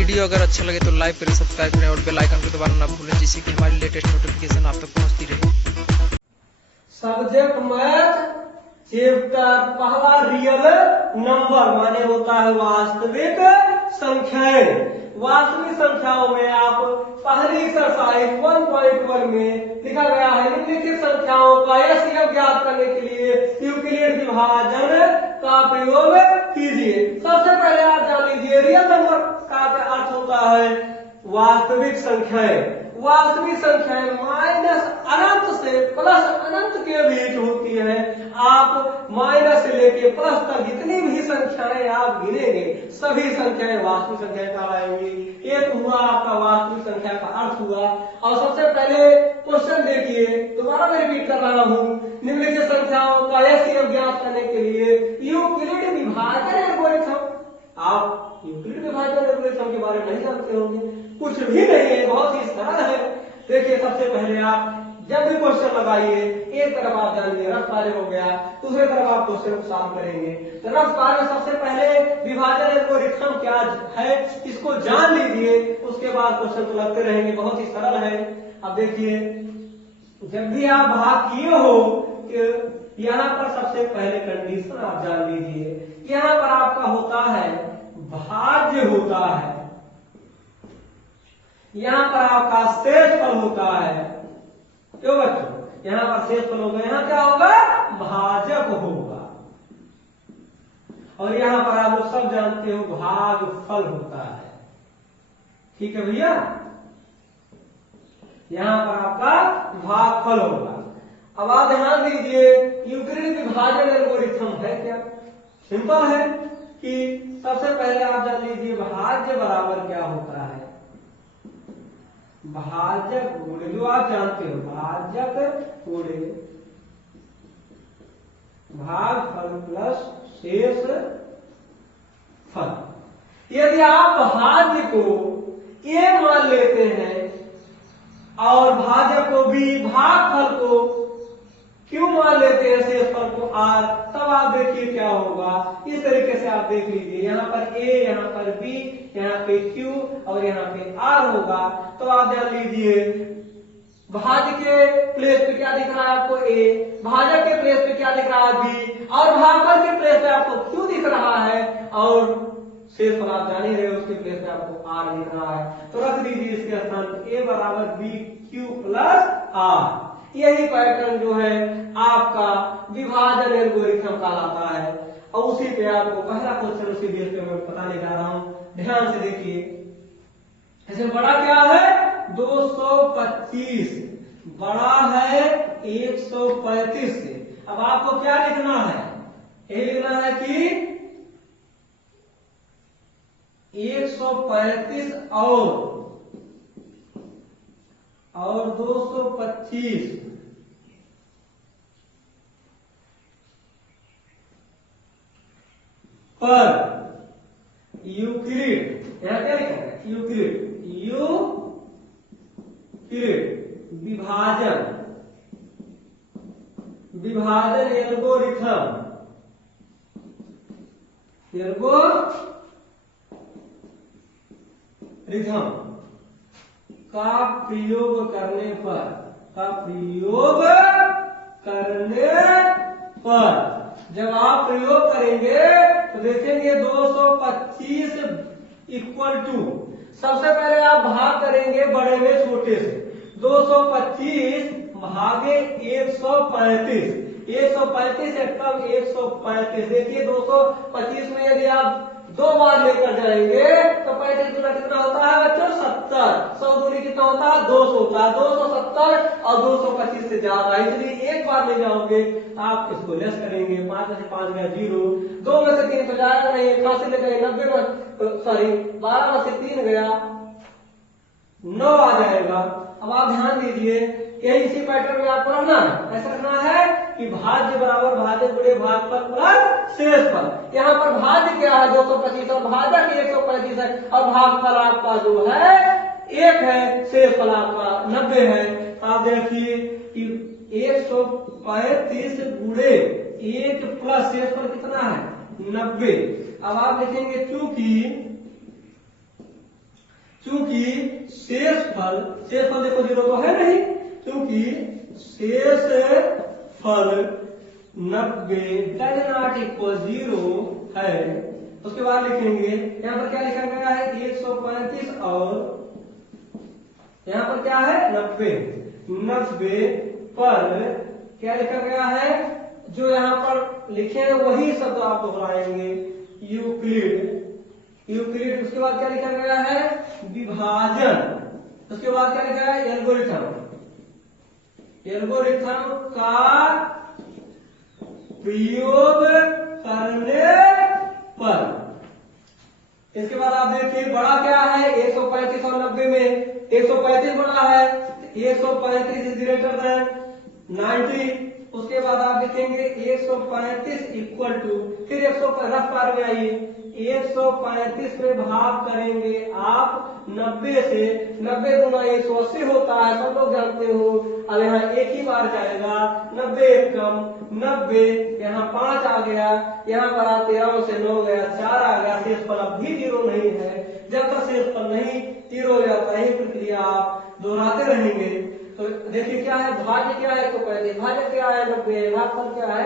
Video अगर अच्छा लगे तो लाइक करें, सब्सक्राइब करें और बेल आइकन को दबाना ना भूलें, जिससे कि हमारी लेटेस्ट नोटिफिकेशन आप तक पहुंचती रहे। सब्जेक्ट मैथ चैप्टर पहला रियल नंबर माने होता है वास्तविक संख्याएं। वास्तविक संख्याओं में आप पहली एक्सरसाइज 1.1 में लिखा गया है निम्नलिखित संख्याओं का एचसीएफ ज्ञात करने के लिए यूक्लिड विभाजन का प्रयोग कीजिए। सबसे पहले आप जान लीजिए रियल नंबर का अर्थ होता है वास्तविक संख्याएं। वास्तविक संख्याएं माइनस अनंत से प्लस अनंत के बीच होती है। आप माइनस से लेके प्लस तक जितनी भी संख्याएं आप गिनेंगे सभी संख्याएं वास्तविक संख्याएं कहलाएंगी। एक हुआ आपका वास्तविक संख्या का अर्थ हुआ। और सबसे पहले क्वेश्चन देखिए, दोबारा मैं रिपीट कर रहा हूं। निम्नलिखित संख्याओं का एचसीएफ ज्ञात करने के लिए यूक्लिड विभाजन एल्गोरिथम। आप यूक्लिड विभाजन एल्गोरिथम के बारे में नहीं जानते होंगे, कुछ भी नहीं है, बहुत ही सरल है। देखिए सबसे पहले आप जब भी क्वेश्चन लगाइए एक तरफ आप जानिए रफ कार्य हो गया, दूसरे तरफ आप क्वेश्चन को सॉल्व करेंगे। तो रफ कार्य में सबसे पहले विभाजन एल्गोरिथम क्या है इसको जान लीजिए, उसके बाद क्वेश्चन तो लगते रहेंगे, बहुत ही सरल है। अब देखिए जब भी आप भाग किए हो कि यहाँ पर सबसे पहले कंडीशन आप जान लीजिए। यहाँ पर आपका होता है भाज्य होता है, यहाँ पर आपका शेषफल होता है। क्यों बच्चों, यहाँ पर शेषफल होगा, यहाँ क्या होगा भाजक होगा। और यहाँ पर आप लोग सब जानते हो भागफल होता है। ठीक है भैया, यहाँ पर आपका भागफल होगा। अब आप ध्यान दीजिए यूक्लिड विभाजन एल्गोरिथम है क्या, सिंपल है कि सबसे पहले आप जान लीजिए भाज्य बराबर क्या होता है। भाजक गुणे, जो आप जानते हो भाजक गुणे भागफल प्लस शेष फल। यदि आप भाज्य को a मान लेते हैं और भाजक को b, भागफल को क्यों मान लेते हैं, शेषफल को r, तब आप देखिए क्या होगा। इस तरीके से आप देख लीजिए, यहाँ पर a, यहाँ पर b, यहाँ पे q और यहाँ पे r होगा। तो आप जान लीजिए भाज्य के प्लेस पे क्या दिख रहा है आपको a, भाजक के प्लेस पे क्या दिख रहा है b, और भागफल के प्लेस पे आपको q दिख रहा है, और शेषफल आप जान ही रहे हो उसके प्लेस पे आपको r दिख रहा है। तो रख दीजिए इसके स्थान पे a बराबर b q प्लस r। यही पैटर्न जो है आपका विभाजन एल्गोरिथम कहलाता है। और उसी पे आपको पहला क्वेश्चन उसी बेस पे मैं बताने जा रहा हूं, ध्यान से देखिए। इसमें बड़ा क्या है 225, बड़ा है 135 से। अब आपको क्या लिखना है, यही लिखना है कि 135 और 225 पर यूक्लिड, यहां क्या लिखा है यूक्लिड विभाजन एल्गोरिथम का प्रयोग करने पर जब आप प्रयोग करेंगे तो देखेंगे 225 इक्वल टू, सबसे पहले आप भाग करेंगे बड़े में छोटे से। 225 भागे 135, 135 से कम 135। देखिए 225 में यदि आप 2 बार लेकर जाएंगे तो 35 गुना कितना होता है बच्चों 70, 100 दूरी कितना होता है 200 होता है, 270 और 225 से ज्यादा। इसलिए एक बार ले जाओगे आप इसको लेस करेंगे, 5 में से 5 गया 0, 2 में से 3 तो जाएगा नहीं, 88 ले गए 90 में, सॉरी 12 में से 3 गया 9 आ जाएगा। अब आप ध्यान दीजिए यही इसी पैटर्न में आपको रखना है, ऐसा रखना है कि भाज्य बराबर भाजक गुणे भागफल प्लस शेषफल। यहाँ पर भाज्य क्या है 225 और भाजक 135 है, और भागफल आपका जो है 1 है, शेषफल आपका 90 है। आप देखिए कि 135 गुणे 1 प्लस शेषफल कितना है 90। अब आप लिखेंगे चूंकि चूंकि शेष फल देखो 0 तो है नहीं, क्योंकि शेष फल 90 डज नॉट इक्वल 0 है। उसके बाद लिखेंगे यहाँ पर क्या लिखा गया है 135 और यहाँ पर क्या है 90 पर क्या लिखा गया है, जो यहाँ पर लिखे हैं वही शब्द आप दोहराएंगे, यूक्लिड। उसके बाद क्या लिखा गया है विभाजन। उसके बाद क्या लिखा है एल्गोरिथम का प्रयोग करने पर। इसके बाद आप देखिए बड़ा क्या है 135 और 90 में 135 बड़ा है, 135 इज ग्रेटर देन 90। उसके बाद आप लिखेंगे 135 इक्वल टू, फिर 100 रफ पार में आइए 135 पे भाग करेंगे आप 90 से, 90 गुना 180 होता है, सब लोग जानते हो। अब यहाँ एक ही बार जाएगा 90 एक कम 90, यहाँ 5 आ गया, यहाँ पर 13 से 9 गया, 4 आ गया, शेष फल अब भी 0 नहीं है। जब तक शेष फल नहीं 0 हो जाता है, प्रक्रिया आप दोहराते रहेंगे। तो देखिए क्या है भाज्य क्या है 135, भाज्य क्या है 90, भागफल क्या है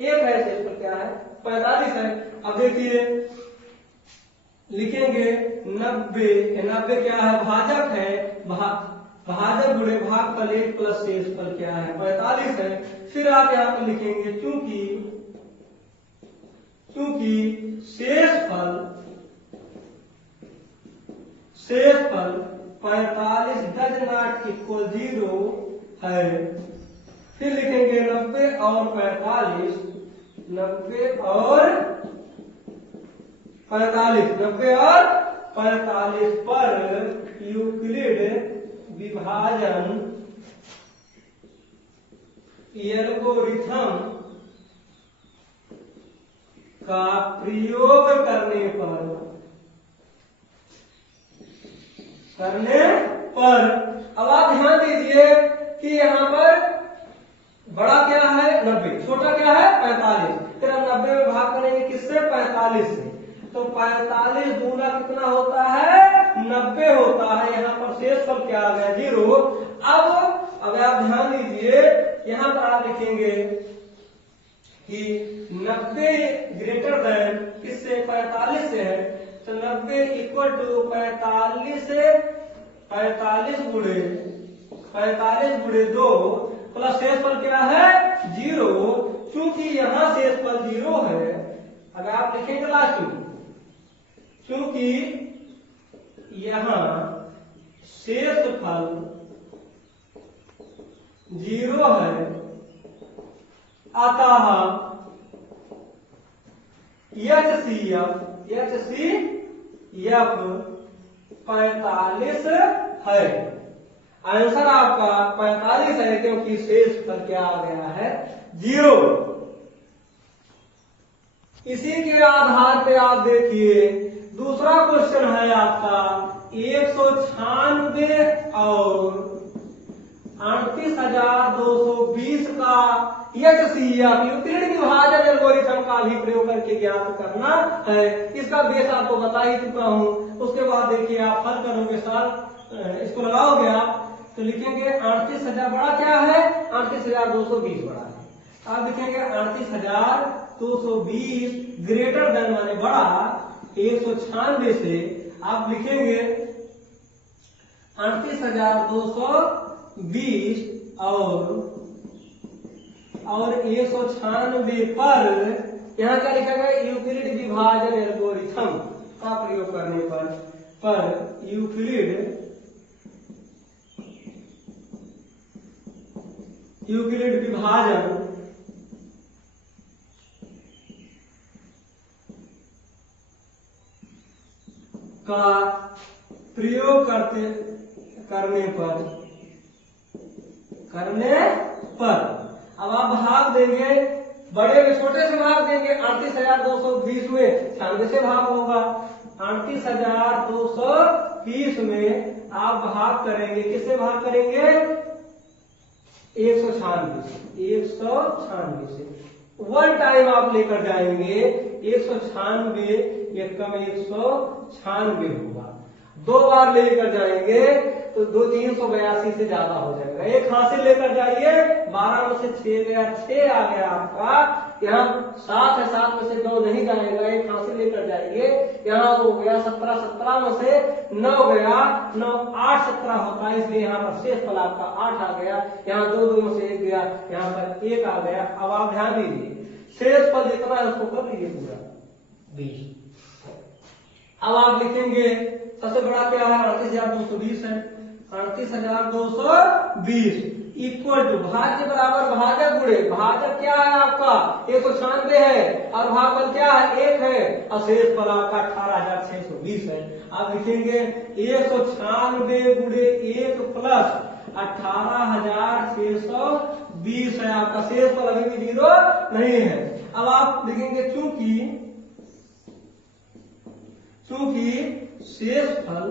1 है, शेष फल क्या है 45 है। अब देखिए लिखेंगे 90 क्या है भाजक है, भाजक गुणे भागफल 1 प्लस शेष फल क्या है 45 है। फिर आप यहाँ पर लिखेंगे चूंकि शेष फल 45 डज नॉट इक्वल 0 है। फिर लिखेंगे 90 और 45 पर यूक्लिड विभाजन एल्गोरिथम का प्रयोग करने पर अब आप ध्यान दीजिए कि यहाँ पर बड़ा क्या है 90, छोटा क्या है 45। फिर हम 90 में भाग करेंगे किससे 45 से, तो 45 दूना कितना होता है 90 होता है। यहाँ पर शेष फल क्या आ गया 0। अब आप ध्यान दीजिए यहाँ पर आप लिखेंगे कि 90 ग्रेटर देन किससे 45 से है, तो 90 इक्वल टू 45 गुणे 2 प्लस शेष फल क्या है 0। चूंकि यहाँ शेष फल 0 है, अगर आप लिखेंगे लास्ट में, चूंकि यहाँ शेष फल 0 है, अतः HCF 45 है। आंसर आपका 45 है, क्योंकि शेष फल क्या आ गया है 0। इसी के आधार पे आप देखिए दूसरा क्वेश्चन है आपका 196 और 38,220 का HCF यूक्लिड विभाजन एल्गोरिथम का भी प्रयोग करके ज्ञात करना है। इसका बेस आपको बता ही चुका हूं। उसके बाद देखिए आप हल करोगे सर, इसको लगाओगे आप तो लिखेंगे 38,000 बड़ा क्या है 38,220 बड़ा है। आप लिखेंगे 38,220 ग्रेटर देन माने बड़ा 196 से, आप लिखेंगे 38,220 और 196 पर यहाँ क्या लिखा गया यूक्लिड विभाजन एल्गोरिथम का प्रयोग करने पर यूक्लिड विभाजन का प्रयोग करने पर अब आप भाग देंगे, बड़े में छोटे से भाग देंगे 38,220 में 96 से भाग होगा, 38,220 में आप भाग करेंगे, किससे भाग करेंगे 196 से। वन टाइम आप लेकर जाएंगे 196 एक कम 196 होगा। 2 बार लेकर जाएंगे तो 382 से ज्यादा हो जाएगा। एक हासिल लेकर जाइए, 12 में से 6 गया, 6 आ गया आपका। यहाँ 7 है, 7 में से 9 नहीं जाएगा, एक हासिल लेकर जाइए। यहाँ हो गया 17, 17 में से 9 गया, 9 8 17 होता है, इसलिए यहाँ पर शेष फल आपका 8 आ गया। यहाँ 2 2 में से 1 गया, यहाँ पर 1 आ गया। अब आप ध्यान दीजिए, शेष फल जितना है उसको कर लीजिए पूरा 20। अब आप लिखेंगे सबसे बड़ा क्या है, 38,220 है, 38,220 इक्वल टू भाज्य बराबर भाजक गुणे, भाजक क्या है आपका 196 है और भागफल क्या है 1 है और शेष फल आपका 18,620 है। आप लिखेंगे 196 गुणे 1 प्लस 18,620 है आपका। शेष फल अभी भी 0 नहीं है। अब आप लिखेंगे चूंकि शेष फल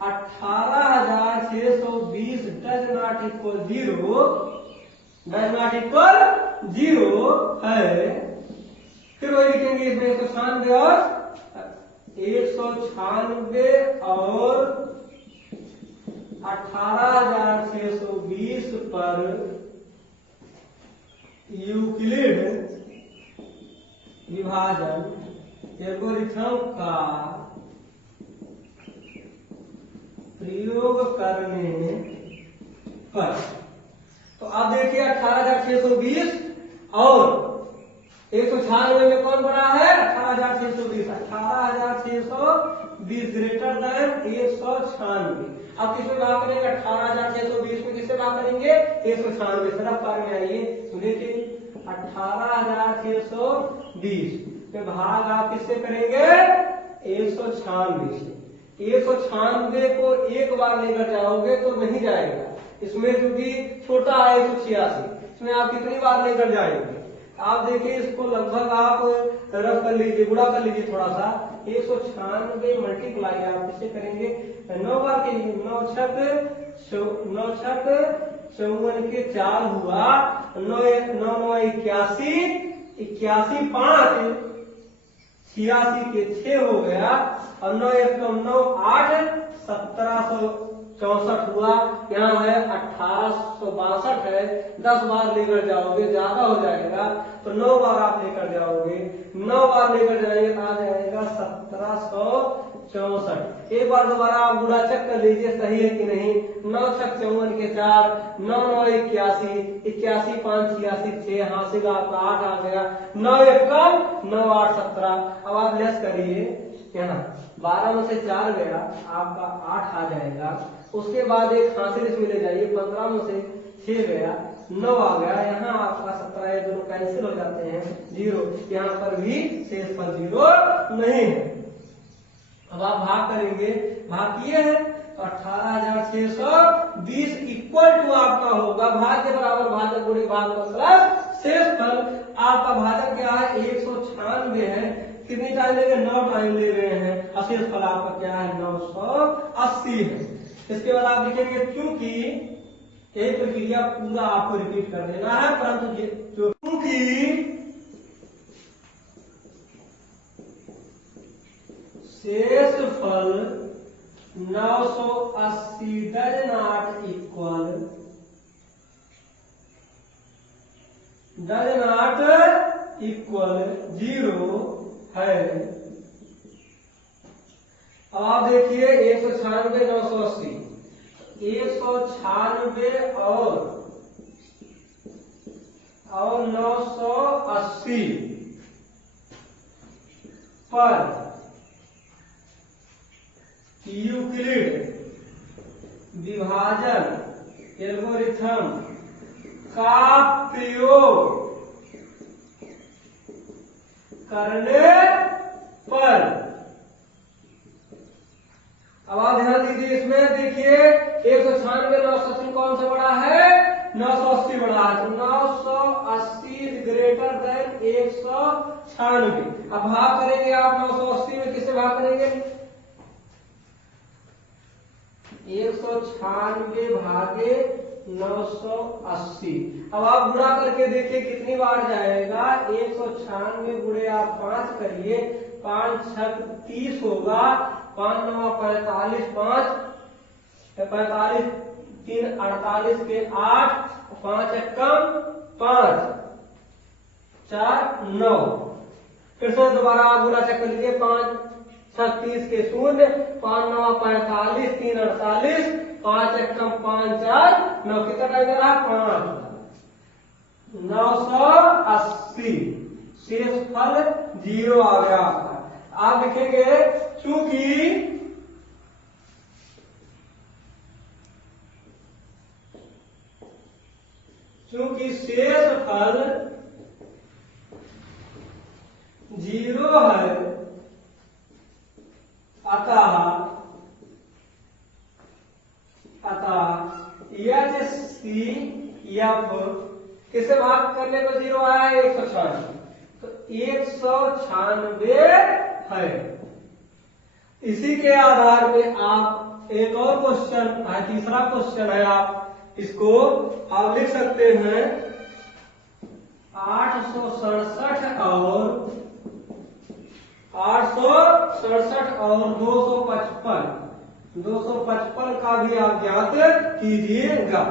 18,620 डज नॉट इक्वल 0 है। फिर वही लिखेंगे इसमें 196 और 18,620 पर यूक्लिड विभाजन एल्गोरिथम का प्रयोग करने पर, तो आप देखिए 18,620 और 196 में कौन बड़ा है 18,620, 18,620 ग्रेटर देन 196। अब किसमें भाग करेंगे 18,620 में, किससे भाग करेंगे 196 से। अब कार्य में आइए तो देखिए 18,620 पे भाग आप किससे करेंगे 196 से। 196 को एक बार लेकर जाओगे तो नहीं जाएगा, इसमें क्योंकि छोटा है 186, इसमें आप कितनी बार लेकर जाएंगे। आप देखिए इसको लगभग आप रफ कर लीजिए, गुणा कर लीजिए थोड़ा सा। 196 मल्टीप्लाई आप किससे करेंगे 9 बार के लिए, 9 छक 54 के 4 हुआ, 9 9 81, 81 5 86 के 6 हो गया और 9 1 9 8 1764 हुआ। यहाँ है 1862 है, 10 बार लेकर जाओगे ज्यादा हो जाएगा तो 9 बार आप लेकर जाओगे, 9 बार लेकर जाएंगे तो आ जाएगा 1764। एक बार दोबारा आप गुणा चेक कर लीजिए सही है कि नहीं। 9 छक 54 के 4, 9 9 81, 81 5 86 6 हासिल आपका 8 आ गया, 9 1 9 8 17। अब आप लेस करिए, यहाँ 12 में से 4 गया आपका 8 आ जाएगा। उसके बाद एक हासिल इसमें ले जाइए, 15 में से 6 गया 9 आ गया, यहाँ आपका 17 ये दोनों कैंसिल हो जाते हैं 0, यहाँ पर भी शेष फल 0 नहीं है। अब आप भाग करेंगे, भाग किए हैं तो 18,620 इक्वल टू आपका होगा भाज्य बराबर भाजक गुणे भागफल प्लस शेष फल। आपका भाजक क्या है 196 है, कितनी टाइम ले रहे हैं 9 टाइम ले रहे हैं, शेष फल आपका क्या है 980 है। इसके बाद आप लिखेंगे क्योंकि एक प्रक्रिया पूरा आपको रिपीट कर देना है, परंतु क्योंकि शेष फल 980 डज नॉट इक्वल 0 है। अब आप देखिए 196 980, 196 और 980 पर यूक्लिड विभाजन एल्गोरिथम का प्रयोग करने पर, अब आप ध्यान दीजिए इसमें देखिए 196 980 कौन सा बड़ा है 980 बड़ा है, तो 980 ग्रेटर देन 196। अब भाग करेंगे आप 980 में, किससे भाग करेंगे 196 भागे 980। अब आप गुणा करके देखिए कितनी बार जाएगा। 196 गुणे आप 5 करिए, 5 छक 30 होगा, 5 9 45, 5 45 3 48 के 8, 5 एकम 5 4 9। फिर से दोबारा आप गुणा चेक कर लीजिए, 5 36 के 0, 5 9 45 3 48, 5 एकम 5 4 9। कितना टाइम रहा? 5 980। शेष फल 0 आ गया आपका। आप लिखेंगे चूंकि शेष फल 0 है, अतः HCF किसे भाग करने पर 0 आया है? 196, तो 196 है। इसी के आधार पे आप एक और क्वेश्चन है, तीसरा क्वेश्चन है, आप इसको आप लिख सकते हैं 867 और 255 का भी आप ज्ञात कीजिएगा।